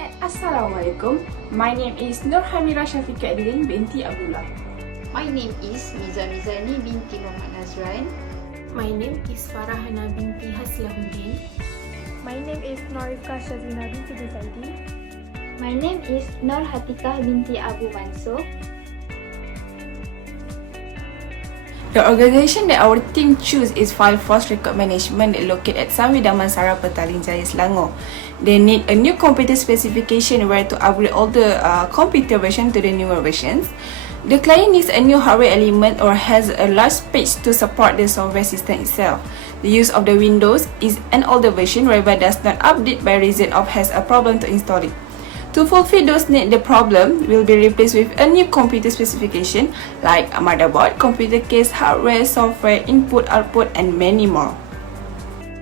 Assalamualaikum. My name is Nur Hamira Syafiqah Adilin binti Abdullah. My name is Miza Mizani binti Muhammad Nazran. My name is Farahana binti Haslahuddin. My name is Norifka Shazina binti Buzaidi. My name is Nur Hatikah binti Abu Mansur. The organisation that our team choose is FILEForce Record Management located at Sami Damansara, Petaling Jaya, Selangor. They need a new computer specification where to upgrade all the computer version to the newer versions. The client needs a new hardware element or has a large space to support the software system itself. The use of the Windows is an older version whereby does not update by reason of has a problem to install it. To fulfill those needs, the problem will be replaced with a new computer specification like a motherboard, computer case, hardware, software, input, output, and many more.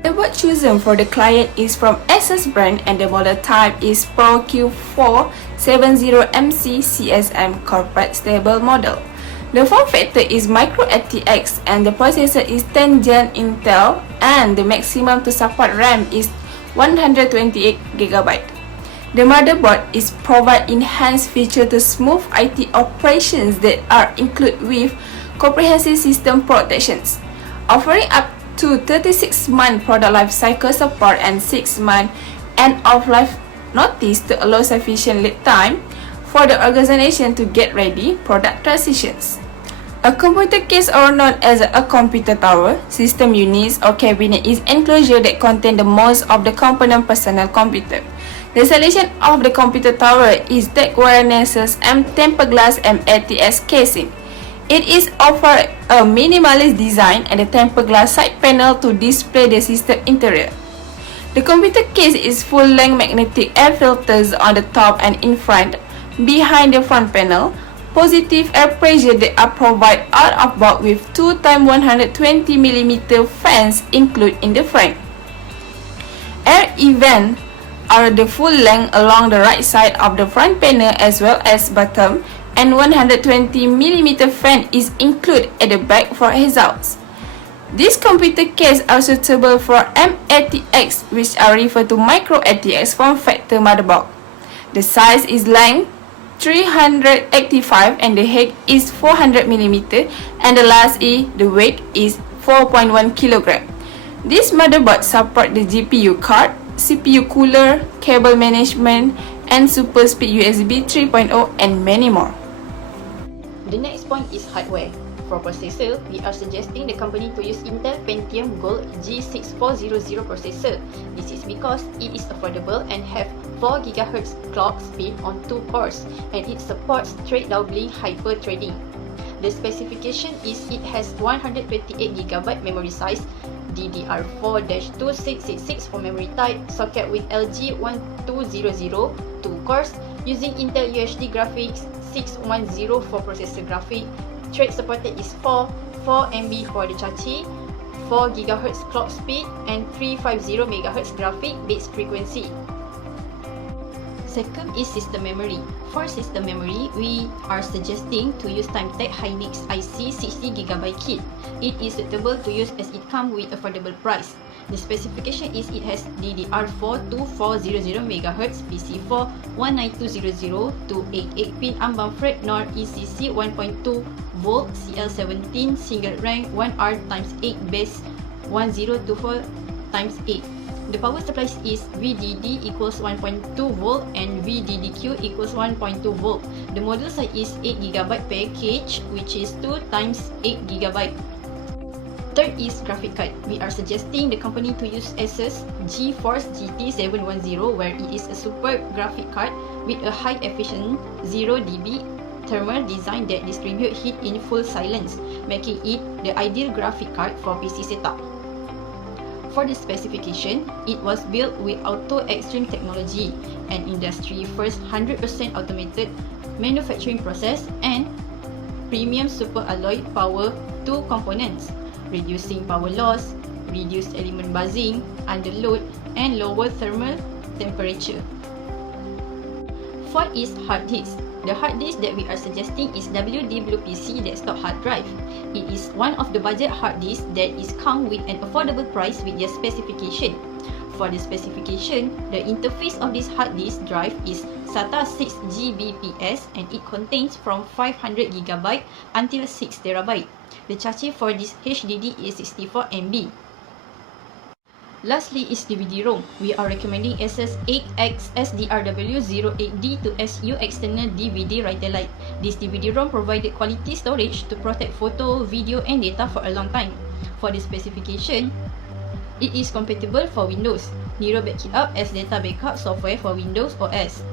The board chosen for the client is from Asus brand and the model type is Pro Q470MC CSM Corporate Stable Model. The form factor is Micro ATX and the processor is 10 Gen Intel and the maximum to support RAM is 128GB. The motherboard is provide enhanced feature to smooth IT operations that are included with comprehensive system protections, offering up to 36-month product life cycle support and 6-month end of life notice to allow sufficient lead time for the organization to get ready product transitions. A computer case, or known as a computer tower, system units or cabinet is enclosure that contain the most of the component personal computer. The selection of the computer tower is that wireless tempered glass ATS casing. It is offer a minimalist design and a tempered glass side panel to display the system interior. The computer case is full-length magnetic air filters on the top and in front. Behind the front panel, positive air pressure that are provided out of box with 2x120mm fans included in the frame. Air event are the full length along the right side of the front panel as well as bottom, and 120mm fan is included at the back for exhausts. These computer cases are suitable for MATX, which are referred to Micro ATX form factor motherboard. The size is length 385 and the height is 400mm and the last is the weight is 4.1 kg. This motherboard support the GPU card, CPU cooler, cable management, and super speed USB 3.0 and many more. The next point is hardware. For processor, we are suggesting the company to use Intel Pentium Gold G6400 processor. This is because it is affordable and have 4 GHz clock speed on 2 cores and it supports thread doubling hyper-threading. The specification is it has 128GB memory size, DDR4-2666 for memory type, socket with LG1200, 2 cores, using Intel UHD graphics, 610 for processor graphic, thread supported is 4 MB for the chassis, 4 GHz clock speed and 350 MHz graphic base frequency. Second is system memory. For system memory, we are suggesting to use Timetech Hynix IC 60GB kit. It is suitable to use as it comes with affordable price. The specification is it has DDR4 2400 MHz, PC4 19200 to 88-pin unbuffered NOR ECC 1.2V CL17 single rank 1R x 8 base 1024 x 8. The power supply is VDD equals 1.2V and VDDQ equals 1.2V. The module size is 8GB package, which is 2 x 8GB. Third is graphic card. We are suggesting the company to use Asus GeForce GT710, where it is a super graphic card with a high efficient 0 dB thermal design that distributes heat in full silence, making it the ideal graphic card for PC setup. For the specification, it was built with Auto Extreme technology, an industry first 100% automated manufacturing process and premium super alloy power 2 components, reducing power loss, reduced element buzzing, underload, and lower thermal temperature. Fourth is hard disk. The hard disk that we are suggesting is WD-PC desktop hard drive. It is one of the budget hard disks that is come with an affordable price with their specification. For the specification, the interface of this hard disk drive is SATA 6 Gbps and it contains from 500 GB until 6 TB. The charger for this HDD is 64 MB. Lastly is DVD-ROM. We are recommending SS8X SDRW08D to SU external DVD writer light. This DVD-ROM provided quality storage to protect photo, video and data for a long time. For the specification, it is compatible for Windows. Nero Backup as data backup software for Windows OS.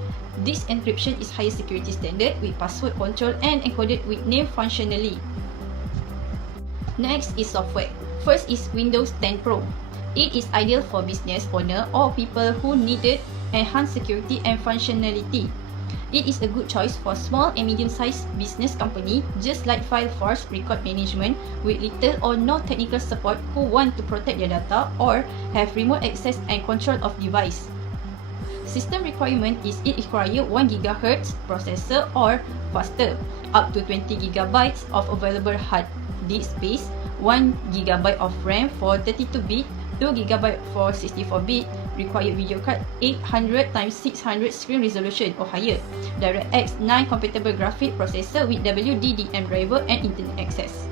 This encryption is higher security standard with password control and encoded with name functionally. Next is software. First is Windows 10 Pro. It is ideal for business owner or people who needed enhanced security and functionality. It is a good choice for small and medium-sized business company just like FILEForce record management with little or no technical support who want to protect their data or have remote access and control of device. System requirement is it require 1 GHz processor or faster, up to 20 GB of available hard disk space, 1 GB of RAM for 32-bit, 2 GB for 64-bit, required video card 800x600 screen resolution or higher, DirectX 9 compatible graphic processor with WDDM driver and internet access.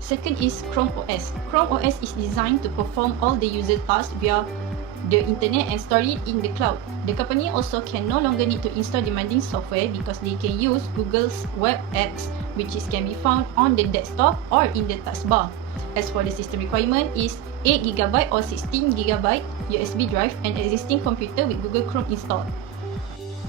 Second is Chrome OS. Chrome OS is designed to perform all the user tasks via the internet and store it in the cloud. The company also can no longer need to install demanding software because they can use Google's web apps, which can be found on the desktop or in the taskbar. As for the system requirement is 8 GB or 16 GB USB drive and existing computer with Google Chrome installed.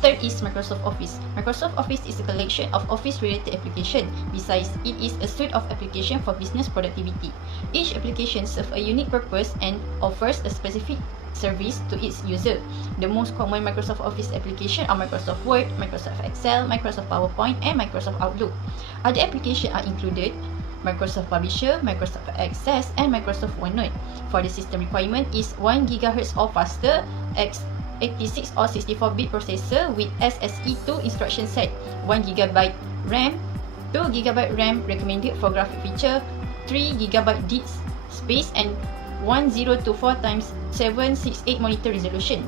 Third is Microsoft Office. Microsoft Office is a collection of office-related applications. Besides, it is a suite of applications for business productivity. Each application serves a unique purpose and offers a specific service to its user. The most common Microsoft Office applications are Microsoft Word, Microsoft Excel, Microsoft PowerPoint, and Microsoft Outlook. Other applications are included Microsoft Publisher, Microsoft Access, and Microsoft OneNote. For the system requirement is 1 GHz or faster, x86 or 64-bit processor with SSE2 instruction set, 1 GB RAM, 2 GB RAM recommended for graphic feature, 3 GB disk space, and 1024x768 monitor resolution.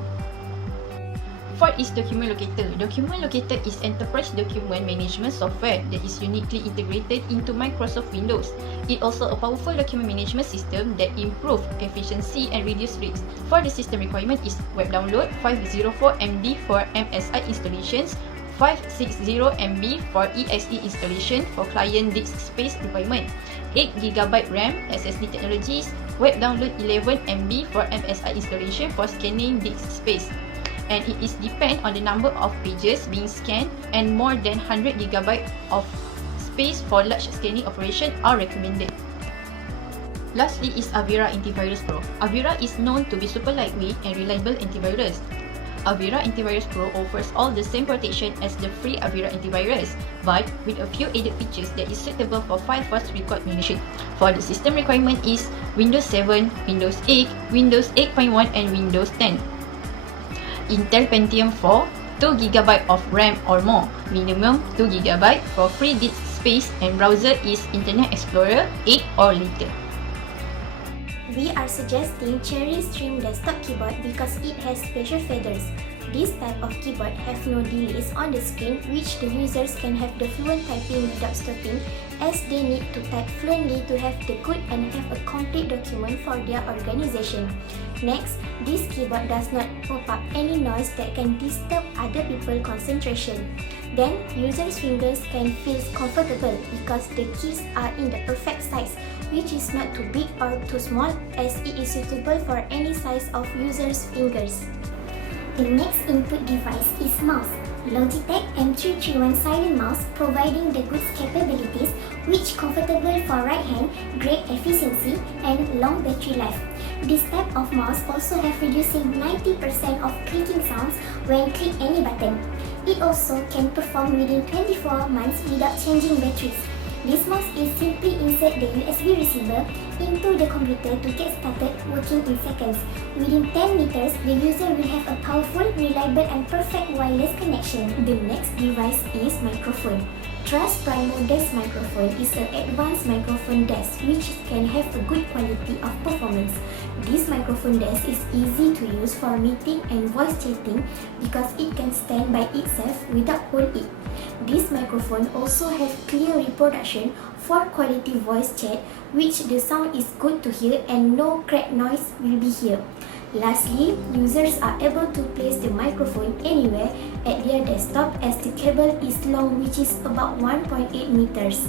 Fourth is Document Locator. Document Locator is enterprise document management software that is uniquely integrated into Microsoft Windows. It also a powerful document management system that improve efficiency and reduce risks. For the system requirement is web download 504 MB for MSI installations, 560 MB for exe installation for client disk space requirement, 8 GB RAM SSD technologies, web download 11 MB for MSI installation for scanning disk space. And it is depend on the number of pages being scanned and more than 100 GB of space for large scanning operation are recommended. Lastly is Avira Antivirus Pro. Avira is known to be super lightweight and reliable antivirus. Avira Antivirus Pro offers all the same protection as the free Avira Antivirus, but with a few added features that is suitable for FILEForce record management. For the system requirement is Windows 7, Windows 8, Windows 8.1 and Windows 10. Intel Pentium 4, 2 GB of RAM or more, minimum 2 GB for free disk space, and browser is Internet Explorer 8 or later. We are suggesting Cherry Stream desktop keyboard because it has special feathers. This type of keyboard have no delays on the screen, which the users can have the fluent typing without stopping, as they need to type fluently to have the good and have a complete document for their organization. Next, this keyboard does not pop up any noise that can disturb other people's concentration. Then, users' fingers can feel comfortable because the keys are in the perfect size, which is not too big or too small, as it is suitable for any size of users' fingers. The next input device is mouse. Logitech M331 silent mouse providing the goods capabilities, which comfortable for right hand, great efficiency, and long battery life. This type of mouse also have reducing 90% of clicking sounds when click any button. It also can perform within 24 months without changing batteries. This mouse is simply insert the USB receiver into the computer to get started working in seconds. Within 10 meters, the user will have a powerful, reliable and perfect wireless connection. The next device is microphone. Trust Primo Desk microphone is an advanced microphone desk which can have a good quality of performance. This microphone desk is easy to use for meeting and voice chatting because it can stand by itself without holding it. This microphone also has clear reproduction for quality voice chat, which the sound is good to hear and no crack noise will be here. Lastly, users are able to place the microphone anywhere at their desktop as the cable is long, which is about 1.8 meters.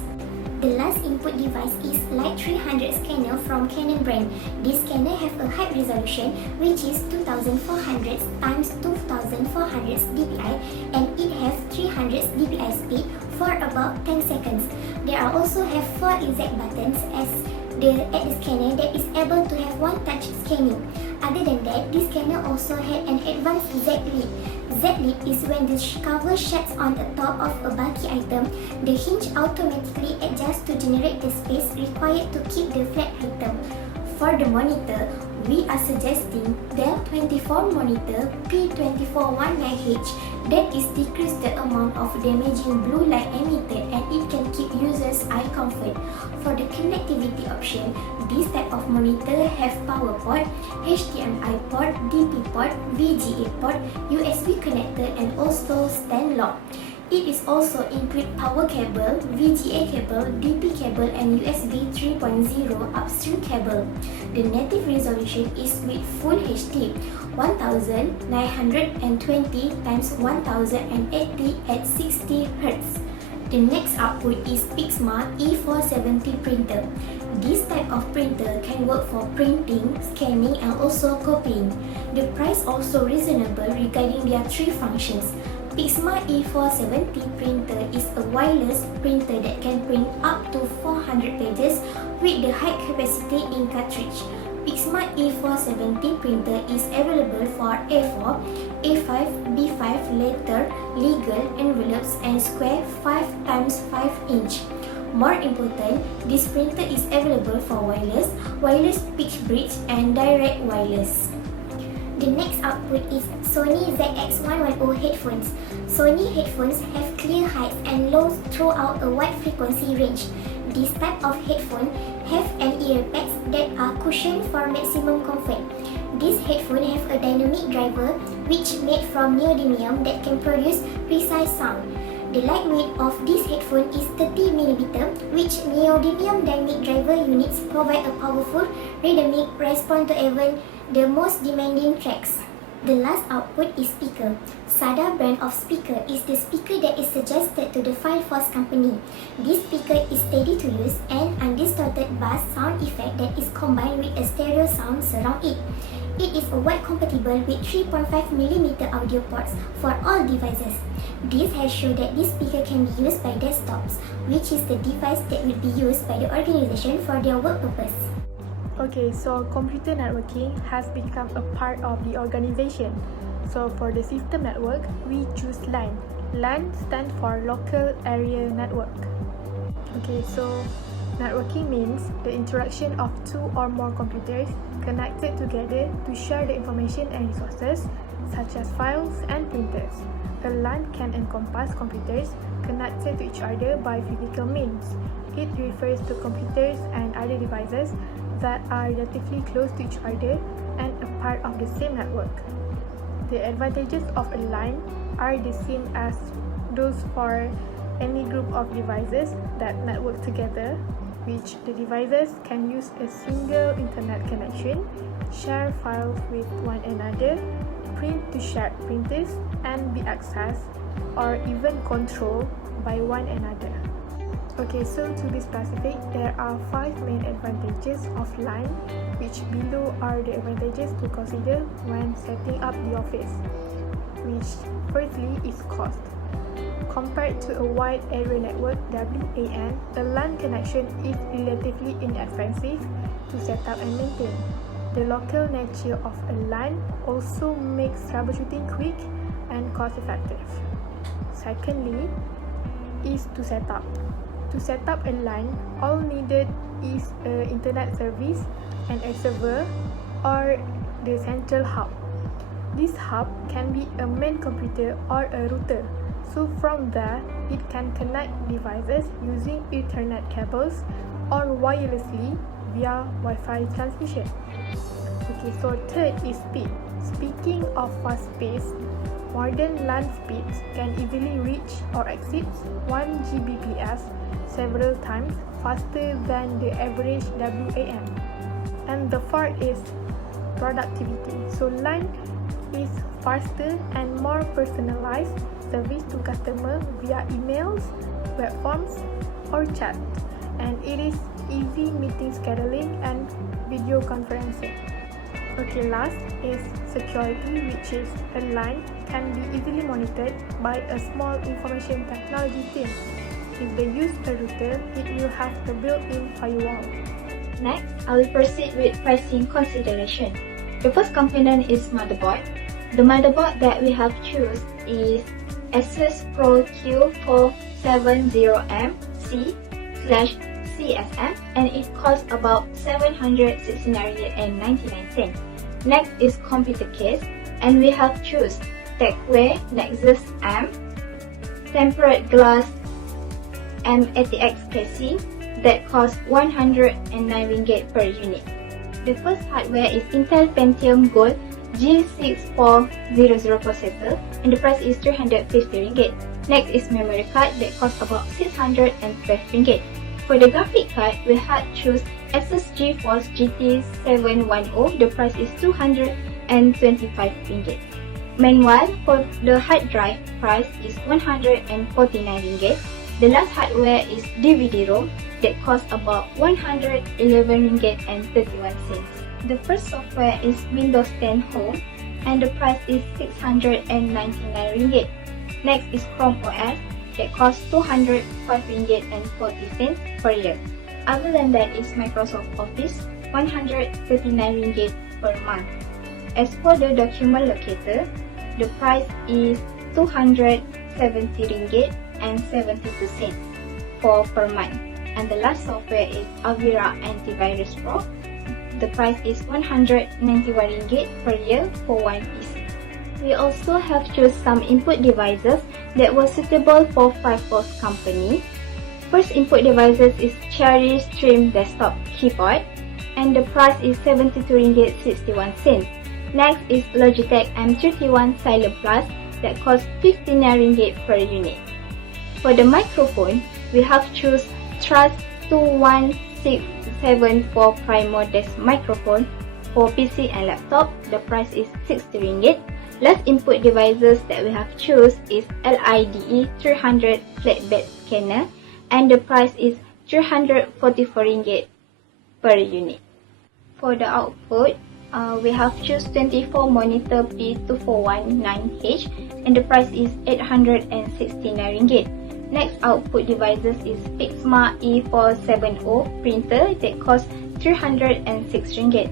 The last input device is Light 300 scanner from Canon brand. This scanner has a high resolution which is 2400 times 2400 dpi and it has 300 dpi speed for about 10 seconds. There are also have 4 exact buttons at the scanner that is able to have one touch scanning. Other than that, this scanner also had an advanced Z-lid. Z-lid is when the cover shuts on the top of a bulky item, the hinge automatically adjusts to generate the space required to keep the flat item. For the monitor, we are suggesting Dell 24 monitor P2419H that is decrease the amount of damaging blue light emitted and it can keep users' eye comfort. For the connectivity option, this type of monitor have power port, HDMI port, DP port, VGA port, USB connector and also stand lock. It is also include power cable, VGA cable, DP cable and USB 3.0 upstream cable. The native resolution is with Full HD 1920 x 1080 at 60 Hz. The next output is Pixma E470 printer. This type of printer can work for printing, scanning and also copying. The price also reasonable regarding their 3 functions. Pixma E470 printer is a wireless printer that can print up to 400 pages with the high capacity in cartridge. Pixma E470 printer is available for A4, A5, B5 letter, legal, envelopes and square 5x5 inch. More important, this printer is available for wireless pitch bridge and direct wireless. The next output is Sony ZX110 headphones. Sony headphones have clear heights and lows throughout a wide frequency range. This type of headphone have an earpads that are cushioned for maximum comfort. This headphone have a dynamic driver which made from neodymium that can produce precise sound. The light weight of this headphone is 30mm, which neodymium dynamic driver units provide a powerful rhythmic response to even the most demanding tracks. The last output is speaker. Sada brand of speaker is the speaker that is suggested to the FILEForce company. This speaker is steady to use and undistorted bass sound effect that is combined with a stereo sound surround it. It is wide compatible with 3.5mm audio ports for all devices. This has shown that this speaker can be used by desktops, which is the device that will be used by the organization for their work purpose. Okay, so computer networking has become a part of the organization. So for the system network, we choose LAN. LAN stands for Local Area Network. Okay, so networking means the interaction of 2 or more computers connected together to share the information and resources such as files and printers. A LAN can encompass computers connected to each other by physical means. It refers to computers and other devices that are relatively close to each other and a part of the same network. The advantages of a LAN are the same as those for any group of devices that network together, which the devices can use a single internet connection, share files with one another, print to shared printers, and be accessed or even controlled by one another. Okay, so to be specific, there are 5 main advantages of LAN, which below are the advantages to consider when setting up the office, which firstly is cost. Compared to a wide area network WAN, a LAN connection is relatively inexpensive to set up and maintain. The local nature of a LAN also makes troubleshooting quick and cost effective. Secondly, is to set up. To set up a LAN, all needed is an internet service and a server or the central hub. This hub can be a main computer or a router. So from there, it can connect devices using Ethernet cables or wirelessly via Wi-Fi transmission. Okay, so third is speed. Speaking of fast pace, modern LAN speeds can easily reach or exceed 1 Gbps several times faster than the average WAN. And the fourth is productivity. So LAN is faster and more personalized service to customer via emails, web forms, or chat, and it is easy meeting scheduling and video conferencing. Okay, last is security, which is a LAN can be easily monitored by a small information technology team. If they use a router, it will have a built-in firewall. Next, I will proceed with pricing consideration. The first component is motherboard. The motherboard that we have choose is Asus Pro Q470MC/CSM, and it costs about 769.99. Next is computer case, and we have choose Teknologi Nexus M, tempered glass M80X casing that costs 109 ringgit per unit. The first hardware is Intel Pentium Gold G6400 processor, and the price is 350 ringgit. Next is memory card that costs about 612 ringgit. For the graphic card, we had choose Asus GeForce GT 710. The price is 225 ringgit. Meanwhile, for the hard drive, price is 149 ringgit. The last hardware is DVD-ROM that costs about 111 ringgit and 31 cents. The first software is Windows 10 Home, and the price is 699 ringgit. Next is Chrome OS that costs 205 ringgit and 40 cents per year. Other than that is Microsoft Office, 139 ringgit per month. As for the document locator, the price is 270 ringgit and 72 cents per month. And the last software is Avira Antivirus Pro. The price is 191 ringgit per year for one PC. We also have choose some input devices that were suitable for FILEForce company. First input devices is Cherry Stream Desktop Keyboard, and the price is 72 ringgit 61 cents. Next is Logitech M31 Silent Plus that costs 59 ringgit per unit. For the microphone, we have choose Trust 21674 Primo Desk microphone for PC and laptop. The price is 60 ringgit. Last input devices that we have choose is LIDE 300 flatbed scanner, and the price is 344 ringgit per unit. For the output, we have choose 24 monitor P2419H, and the price is 869 ringgit. Next output devices is Pixma E470 printer that costs 306 ringgit.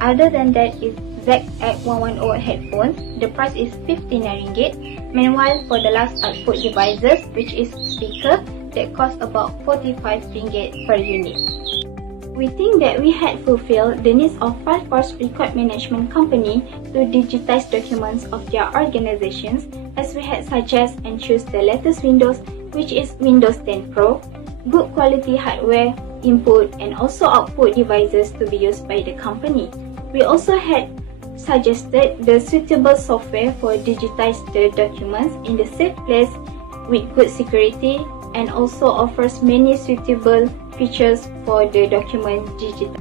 Other than that is ZX110 headphones. The price is 59 ringgit. Meanwhile, for the last output devices, which is speaker, that costs about 45 ringgit per unit. We think that we had fulfilled the needs of FILEForce Record Management Company to digitize documents of their organizations, as we had suggest and choose the latest Windows, which is Windows 10 Pro, good quality hardware, input, and also output devices to be used by the company. We also had suggested the suitable software for digitize the documents in the safe place with good security, and also offers many suitable features for the document digital.